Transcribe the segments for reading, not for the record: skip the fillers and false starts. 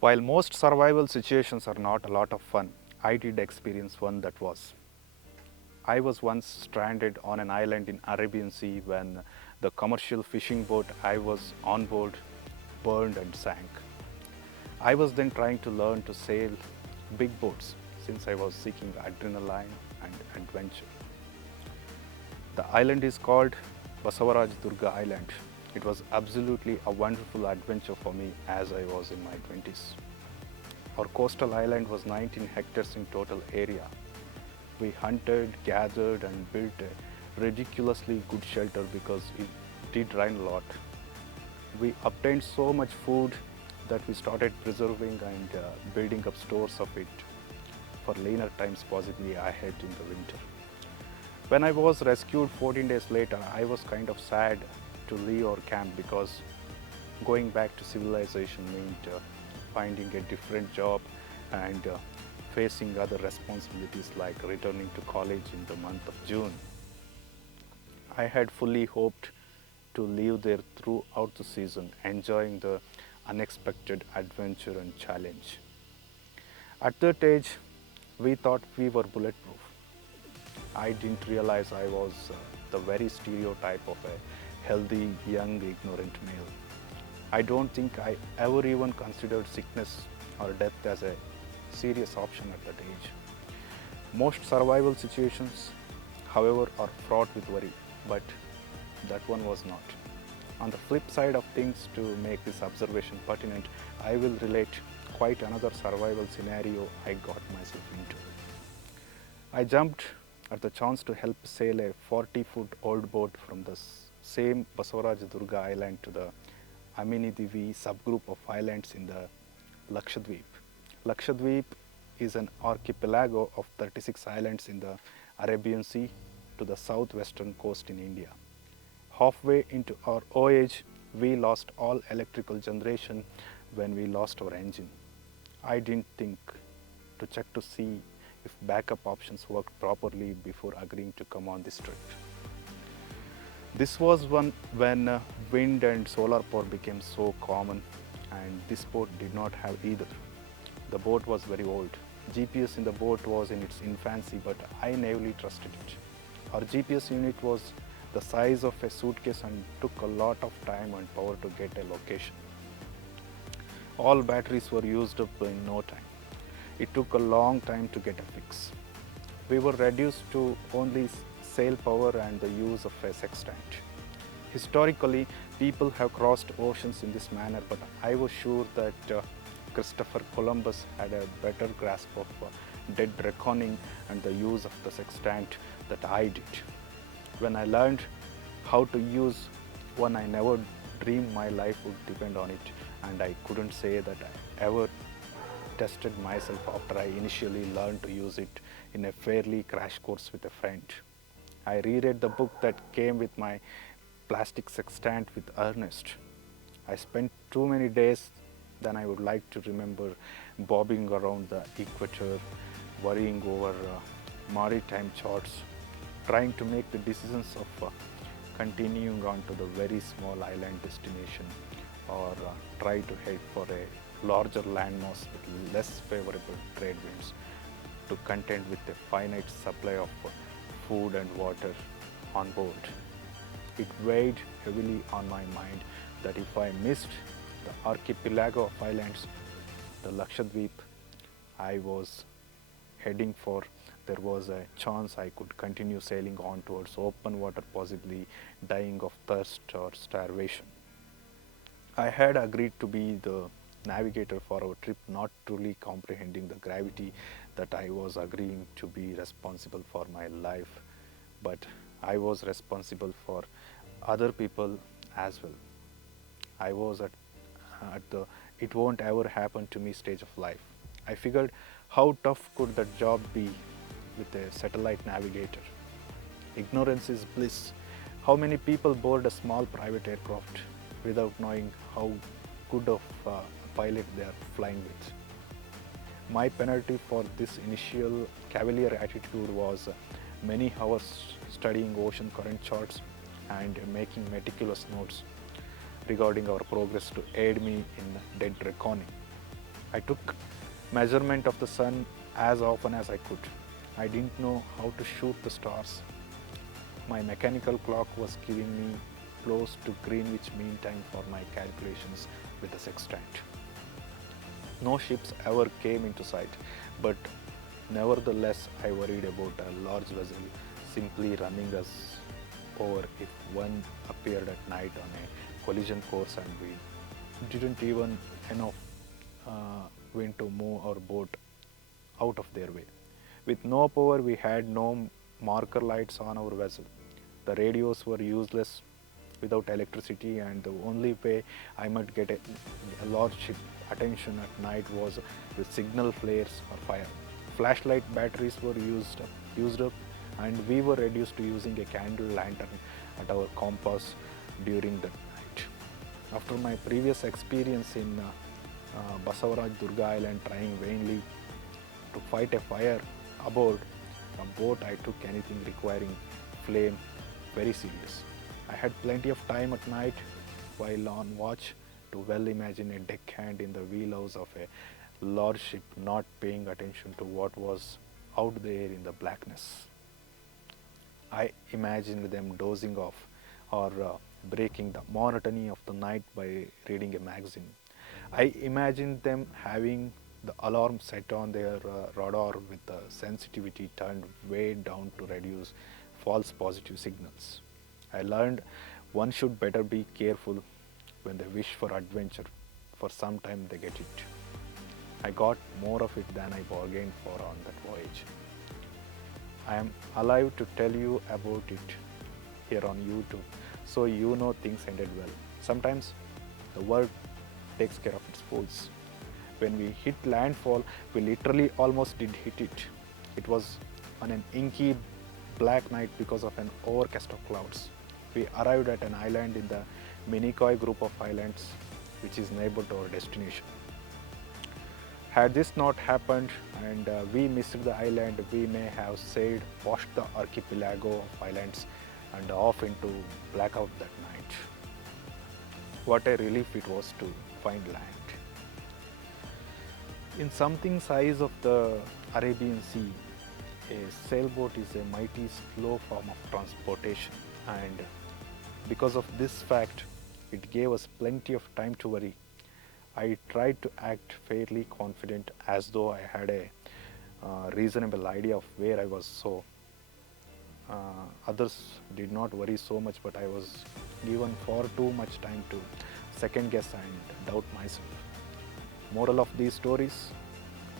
While most survival situations are not a lot of fun, I did experience one that was. I was once stranded on an island in Arabian Sea when the commercial fishing boat I was on board burned and sank. I was then trying to learn to sail big boats since I was seeking adrenaline and adventure. The island is called Basavaraj Durga Island. It was absolutely a wonderful adventure for me as I was in my 20s. Our coastal island was 19 hectares in total area. We hunted, gathered, and built a ridiculously good shelter because it did rain a lot. We obtained so much food that we started preserving and building up stores of it for leaner times, possibly ahead in the winter. When I was rescued 14 days later, I was kind of sad to leave our camp because going back to civilization meant finding a different job and facing other responsibilities like returning to college in the month of June. I had fully hoped to live there throughout the season, enjoying the unexpected adventure and challenge. At that age, we thought we were bulletproof. I didn't realize I was the very stereotype of a healthy, young, ignorant male. I don't think I ever even considered sickness or death as a serious option at that age. Most survival situations, however, are fraught with worry, but that one was not. On the flip side of things, to make this observation pertinent, I will relate quite another survival scenario I got myself into. I jumped at the chance to help sail a 40-foot-old boat from the same Basavaraj Durga island to the Aminidivi subgroup of islands in the Lakshadweep. Lakshadweep is an archipelago of 36 islands in the Arabian Sea to the southwestern coast in India. Halfway into our voyage, we lost all electrical generation when we lost our engine. I didn't think to check to see if backup options worked properly before agreeing to come on this trip. This was when wind and solar power became so common, and this boat did not have either. The boat was very old. GPS in the boat was in its infancy, but I naively trusted it. Our GPS unit was the size of a suitcase and took a lot of time and power to get a location. All batteries were used up in no time. It took a long time to get a fix. We were reduced to only sail power and the use of a sextant. Historically, people have crossed oceans in this manner, but I was sure that Christopher Columbus had a better grasp of dead reckoning and the use of the sextant that I did. When I learned how to use one, I never dreamed my life would depend on it, and I couldn't say that I ever tested myself after I initially learned to use it in a fairly crash course with a friend. I reread the book that came with my plastic sextant with earnest. I spent too many days than I would like to remember bobbing around the equator, worrying over maritime charts, trying to make the decisions of continuing on to the very small island destination or try to head for a larger landmass with less favorable trade winds to contend with a finite supply of food and water on board. It weighed heavily on my mind that if I missed the archipelago of islands, the Lakshadweep I was heading for, there was a chance I could continue sailing on towards open water, possibly dying of thirst or starvation. I had agreed to be the navigator for our trip, not truly comprehending the gravity that I was agreeing to be responsible for my life, but I was responsible for other people as well. I was at the it won't ever happen to me stage of life. I figured how tough could that job be with a satellite navigator. Ignorance is bliss. How many people board a small private aircraft without knowing how good of a pilot they are flying with? My penalty for this initial cavalier attitude was many hours studying ocean current charts and making meticulous notes regarding our progress to aid me in dead reckoning. I took measurement of the sun as often as I could. I didn't know how to shoot the stars. My mechanical clock was giving me close to Greenwich Mean Time for my calculations with the sextant. No ships ever came into sight, but nevertheless I worried about a large vessel simply running us over if one appeared at night on a collision course and we didn't even enough wind to move our boat out of their way. With no power, we had no marker lights on our vessel. The radios were useless without electricity, and the only way I might get a large ship attention at night was with signal flares or fire. Flashlight batteries were used up, and we were reduced to using a candle lantern at our compass during that night. After my previous experience in Basavaraj Durga Island trying vainly to fight a fire aboard a boat, I took anything requiring flame very serious. I had plenty of time at night while on watch to well imagine a deckhand in the wheelhouse of a large ship not paying attention to what was out there in the blackness. I imagined them dozing off or breaking the monotony of the night by reading a magazine. I imagined them having the alarm set on their radar with the sensitivity turned way down to reduce false positive signals. I learned one should better be careful when they wish for adventure, for some time they get it. I got more of it than I bargained for on that voyage. I am alive to tell you about it here on YouTube, so you know things ended well. Sometimes the world takes care of its fools. When we hit landfall, we literally almost did hit it. It was on an inky black night because of an overcast of clouds. We arrived at an island in the Minicoy group of islands, which is neighbor to our destination. Had this not happened and we missed the island, we may have sailed past the archipelago of islands and off into blackout that night. What a relief it was to find land. In something size of the Arabian Sea, a sailboat is a mighty slow form of transportation, and because of this fact, it gave us plenty of time to worry. I tried to act fairly confident as though I had a reasonable idea of where I was, so others did not worry so much, but I was given far too much time to second guess and doubt myself. Moral of these stories,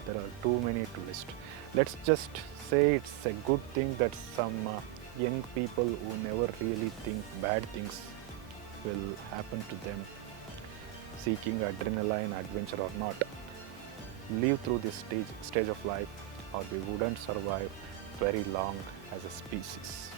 there are too many to list. Let's just say it's a good thing that some young people who never really think bad things will happen to them, seeking adrenaline, adventure or not, live through this stage of life, or we wouldn't survive very long as a species.